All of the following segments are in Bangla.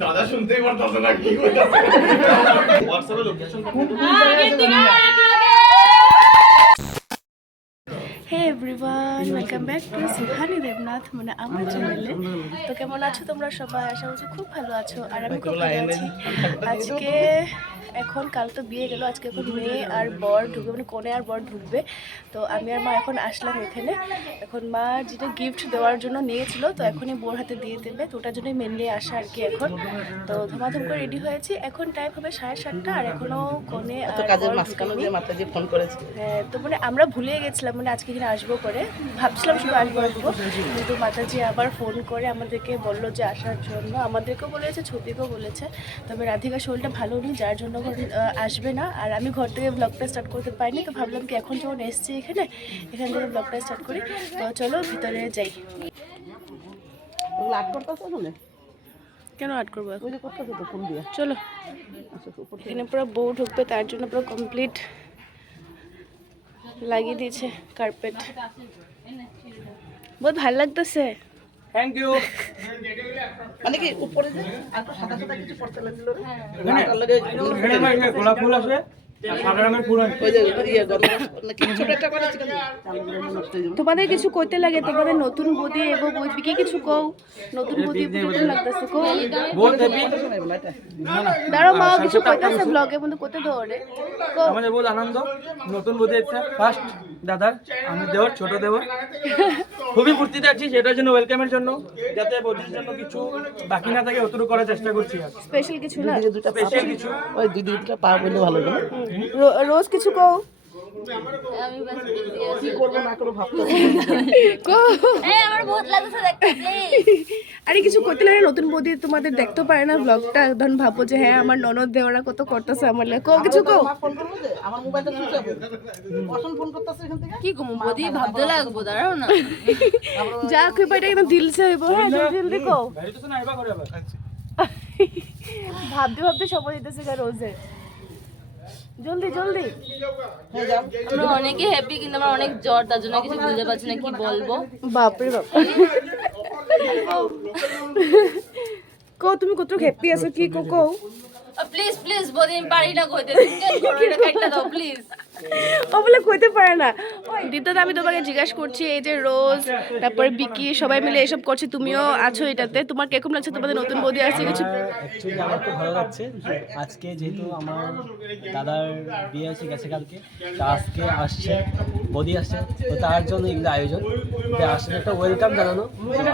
দাদা শুনতেই পারতাছে না কি কইতাছে হোয়াটসঅ্যাপে location hey everyone, welcome back to Sinhani Debnath মানে আমার চ্যানেলে। তো কেমন আছো তোমরা সবাই? আশা করছি খুব ভালো আছো, আর আমি খুব ভালো আছি। আজকে এখন কাল তো বিয়ে গেল, আজকে এখন মেয়ে আর বর ঢুকবে, মানে কনে আর বর ঢুকবে। তো আমি আর মা এখন আসলাম এখানে। এখন মা যেটা গিফট দেওয়ার জন্য নিয়েছিল, তো এখনই বোর হাতে দিয়ে দেবে, তো ওটার জন্যই মেনলি আসা আর কি এখন। তো ধমাধম করে রেডি হয়েছি, এখন টাইম হবে 7:30, আর এখনও কনে আর ফোন করেছে। হ্যাঁ, তো মানে আমরা ভুলে গেছিলাম, মানে আজকে এখানে আসবো করে ভাবছিলাম, শুধু আসবো, কিন্তু মাতাজি আবার ফোন করে আমাদেরকে বললো যে আসার জন্য। আমাদেরকেও বলেছে, ছবিকেও বলেছে, তবে রাধিকা শরীরটা ভালো নেই, যার জন্য আসবে না। আর আমি ঘর থেকে ব্লগটা স্টার্ট করতে পারিনি, তো ভাবলাম কি এখন যখন এসছি এখান থেকে ব্লগটা স্টার্ট করি। তো চলো ভিতরে যাই। কেন আর্ট করবো? চলো, এখানে পুরো বউ ঢুকবে, তার জন্য পুরো কমপ্লিট লাগিয়ে দিয়েছে কার্পেট। বহুত ভালো লাগতেছে। Thank you. মানে কি উপরে যে আর সাদা সাদা কিছু পড়তে লাগলো রে? এখানে গোলাপ ফুল আছে, সাদা রঙের ফুল আছে। ওই যে ছোট একটা করে আছে। তোমাদের কিছু কইতে লাগে? তোমাদের নতুন বদি এবং বদি কি কিছু কও? নতুন বদি কেমন লাগতেছে কও? বহুত হ্যাপি। দাঁড়াও, মা কিছু কইতাছে ব্লগে মধ্যে কইতে ধরে। আমাদের বহুত আনন্দ, নতুন বদি এসেছে ফার্স্ট দাদার, আমি দেওর ছোট দেওর, খুবই ফুর্তিতে আছি। সেটার জন্য ওয়েলকামের জন্য, যাতে বদির জন্য কিছু বাকি না থাকে অতটুকু করার চেষ্টা করছি। আর স্পেশাল কিছু না, স্পেশাল কিছু ওই দুইটা পা বললে ভালো হবে। রোজ কিছু কও। কি করব না করব ভাবতে আমার বহুত লাগছে দেখতে প্লিজ। আরে কিছু করতে লাগে, নতুন বদি তোমাদের দেখতে পারে না ব্লগটা, ধরুন ভাবো যে হ্যাঁ আমার ননদ দেওয়ারা কত করতেছে আমার লাগে। কও কিছু কও। আমার মোবাইলটা সুইচ অফ, কখন ফোন করতেছে এখান থেকে? কি কম বদি ভাবতে লাগবো, দাঁড়াও না। যা কই পাইটা একদম দিল সে হইবো। হ্যাঁ জলদি কও। বাইরে তো না আইবা করে আবার ভাবতে ভাবতে সময় দিতেছে গা রোজে। জলদি জলদি। আমরা অনেকে হ্যাপি, কিন্তু আমার অনেক জ্বর, তার জন্য কিছু বুঝতে পারছি না কি বলবো। বাপরে বাপ। কও তুমি কত হ্যাপি আছো, কি কও। প্লিজ প্লিজ বদিন পারি না কইতে, এটা কাটটা দাও প্লিজ। ও বলে কইতে পারে না। দিদা, আমি তোমাকে জিজ্ঞাসা করছি, এই যে রোজ তারপর বিকি সবাই মিলে এসব করছে, তুমিও আছো এটাতে, তোমার কিরকম লাগছে? তোমাদের নতুন বৌদি আসছে কিছু? অ্যাকচুয়ালি আমার খুব ভালো লাগছে। আজকে যেহেতু আমার দাদার বিয়ে আছে গেছে কালকে, তা আজকে আসছে বৌদি আসছে, তো তার জন্য এগুলো আয়োজন, তো আসলে একটা ওয়েলকাম জানানো।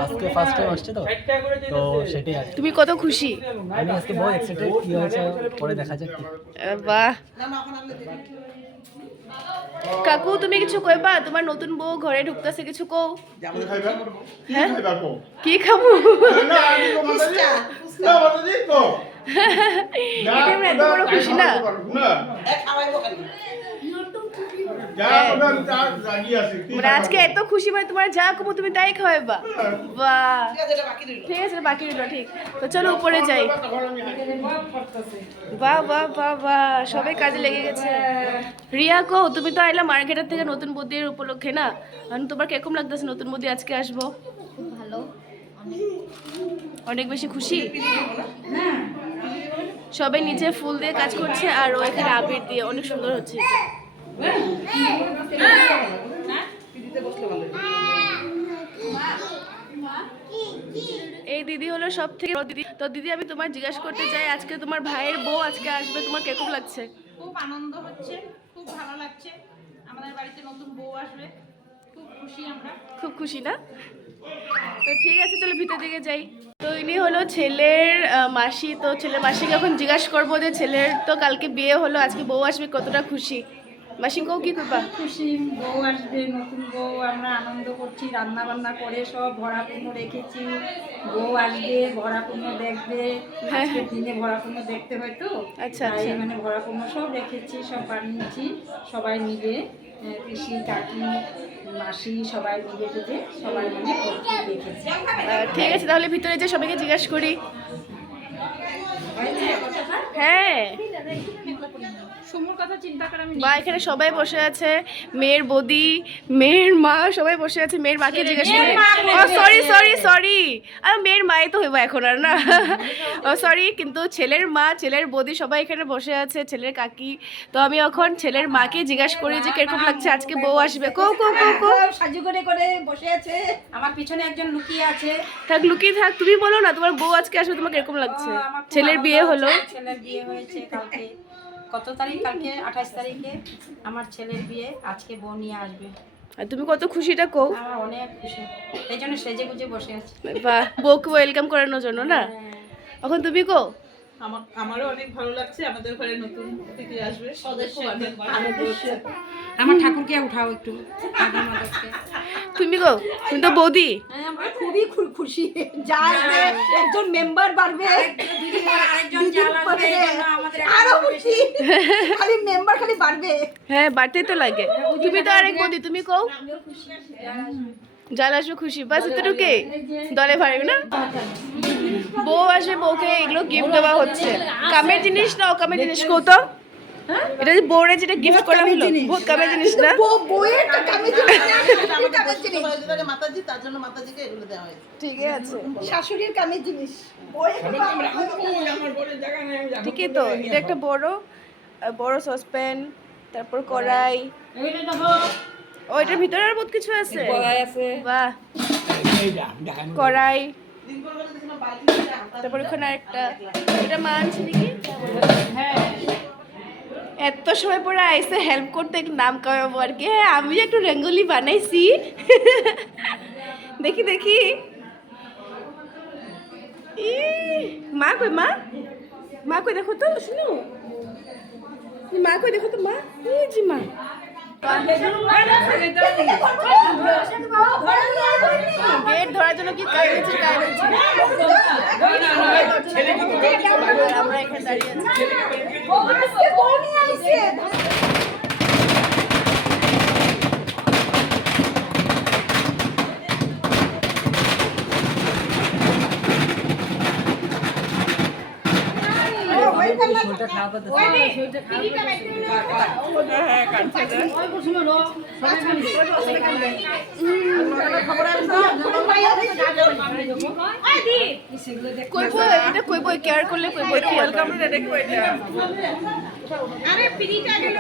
আজকে ফার্স্ট টাইম আসছে, তো সেটাই আর। তুমি কত খুশি? আমি আজকে বহুত এক্সাইটেড, কি হয়েছে পরে দেখা যাক। বাহ। কাকু তুমি কিছু কইবা? তোমার নতুন বউ ঘরে ঢুকতেছে, কিছু কও। হ্যাঁ কি খাবো? এত বড় খুশি না? মানে আজকে এত খুশি, মানে তোমার যা খাবো তুমি তাই খাওয়াইবা? বাহ, ঠিক আছে বাকি রইল, ঠিক। তো চলো উপরে যাই। বাহ বাহ বাহ বাহ, সবাই কাজে লেগে গেছে। রিয়া কো, তুমি তো আইলা মার্কেটের থেকে নতুন বদির উপলক্ষে না, তোমার কিরকম লাগতেছে নতুন বদি আজকে আসবো? ভালো, অনেক বেশি খুশি। সবাই নিচে ফুল দিয়ে কাজ করছে, আর ও এখানে আবির দিয়ে, অনেক সুন্দর হচ্ছে এটা। এই দিদি হলো সব থেকে বড় দিদি। তো দিদি, আমি তোমার জিজ্ঞাসা করতে চাই, আজকে তোমার ভাইয়ের বউ আজকে আসবে, তোমার কিরকম লাগছে? খুব আনন্দ হচ্ছে, খুব ভালো লাগছে। আমাদের বাড়িতে নতুন বউ আসবে, খুব খুশি আমরা। খুব খুশি না? তো ঠিক আছে, চলো ভিতর দিকে যাই। তো ইনি হলো ছেলের মাসি। তো ছেলের মাসিকে এখন জিজ্ঞাসা করবো যে ছেলের তো কালকে বিয়ে হলো, আজকে বউ আসবে, কতটা খুশি? মাসিকেও কি করবা? খুশি, বউ আসবে, নতুন বউ, আমরা আনন্দ করছি, রান্না বান্না করে সব ভরাপূর্ণ রেখেছি। বউ আসবে, ভরাপূর্ণ দেখবে, আজকের দিনে ভরাপূর্ণ দেখতে হয় তো, আচ্ছা তাই আচ্ছা, মানে ভরাপূর্ণ সব রেখেছি, সব বানিয়েছি সবাই মিলে। পিসি কাকি মাসি সবাই মিলে টিলে সবাই মিলে দেখেছি। ঠিক আছে, তাহলে ভিতরে যে সবাইকে জিজ্ঞাসা করি। হ্যাঁ বা এখানে সবাই বসে আছে, মেয়ের বৌদি, মেয়ের মা, সবাই বসে আছে। মেয়ের মাকে জিজ্ঞাসা করি। সরি আর মেয়ের মাই তো হইব এখন আর না। সরি, কিন্তু ছেলের মা, ছেলের বৌদি সবাই এখানে বসে আছে, ছেলের কাকি। তো আমি এখন ছেলের মাকে জিজ্ঞাসা করি যে কিরকম লাগছে আজকে বউ আসবে। সাজু করে করে বসে আছে, আমার পিছনে একজন লুকিয়ে আছে। থাক, লুকিয়ে থাক, তুমি বলো না তোমার বউ আজকে আসবে, তোমার কিরকম লাগছে? ছেলের বিয়ে হলো, ছেলের বিয়ে হয়েছে কালকে। কত তারিখ? কালকে 28 তারিখে আমার ছেলের বিয়ে, আজকে বউ নিয়ে আসবে। আর তুমি কত খুশিটা কও। আমার অনেক খুশি, এই জন্য সেজে গুজে বসে আছি। বাহ, বউকে ওয়েলকাম করানোর জন্য না? এখন তুমি কও। আমারও অনেক ভালো লাগছে, আমাদের ঘরে নতুন অতিথি আসবে, সদস্য আমার ঠাকুরকে উঠাও একটু। তুমি কও, তুমি তো বৌদি। আমরা খুবই খুশি, যা একজন মেম্বার বাড়বে, আরো খুশি, খালি মেম্বার খালি বাড়বে। হ্যাঁ, বাড়তেই তো লাগে। তুমি তো আরেক বৌদি, তুমি কও। জাল আসবে খুশি, বাস এতটুকুই দলে ভাড়বে না? বউ আসবে, বউকে এগুলো গিফট দেওয়া হচ্ছে। কামের জিনিস না অকামের জিনিস কও তো। এটা যে বউরে যেটা গিফট করা হলো, বহুত কামের জিনিস না? বউয়ের কামের জিনিস, মাতাজি, তার জন্য মাতাজিকে এগুলো দেওয়া হয়েছে। ঠিক আছে, শাশুড়ির কামের জিনিস। ঠিকই তো। এটা একটা বড় সসপ্যান, তারপর কড়াই। ও, এটার ভিতরে আর বহুত কিছু আছে। বাহ, কড়াই, তারপর ওখানে একটা, এটা মা আনছে নাকি? এত সময় পরে আইসে হেল্প করতে, নাম কামাবো আর কি। হ্যাঁ, আমি একটু রঙ্গোলি বানাইছি। দেখি দেখি। মা কই? মা কই দেখো তো, শুনো মা কই দেখো তো, মা এই যে মা। গেট ধরার জন্য কি কাইবেছি। আমরা এখানে দাঁড়িয়ে আছি। এটা কইব, কেয়ার করলে কইব। আরে পিড়িটা গেল।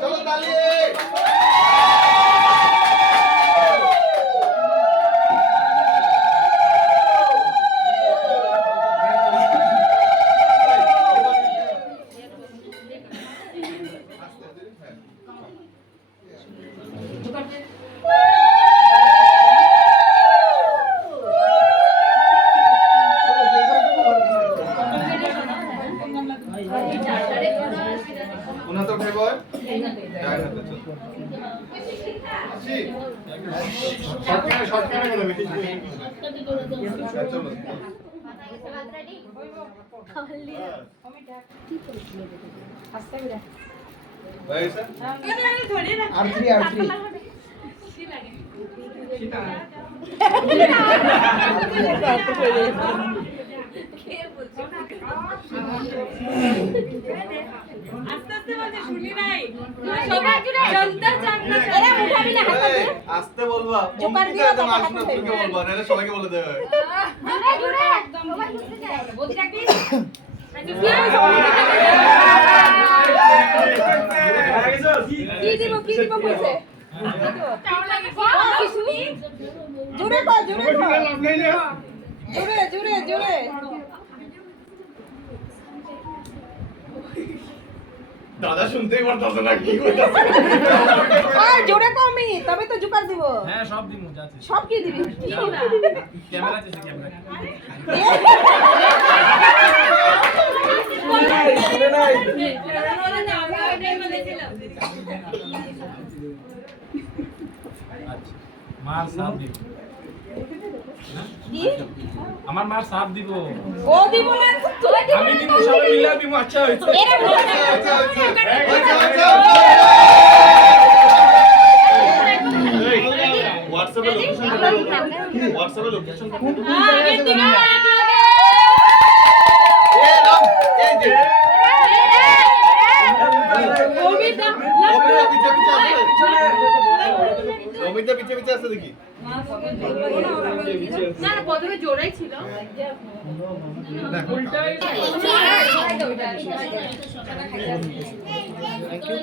চলো তালি। শর্ট ক্যামেরা করে বেশি চলো আস্তে বলবা বলবা নাহলে সবাইকে বলে দেবে দাদা শুনতেই পারতাছে না কি কইতাছে জোরে কমই তবে তো জুকার দিব। হ্যাঁ সব দিমু যাচ্ছে সব কি দিবি? ক্যামেরা আছে ক্যামেরা মার সাপ দিব আমার মার সাপ দিব ও দিব না তুই আমি দিব সবাই মিলে দিব আচ্ছা হইছে হোয়াটসঅ্যাপে লোকেশন হোয়াটসঅ্যাপে লোকেশন অমিতা পিছে পিছে আছে দেখি না প্রথমে জোড়াই ছিল থ্যাংক ইউ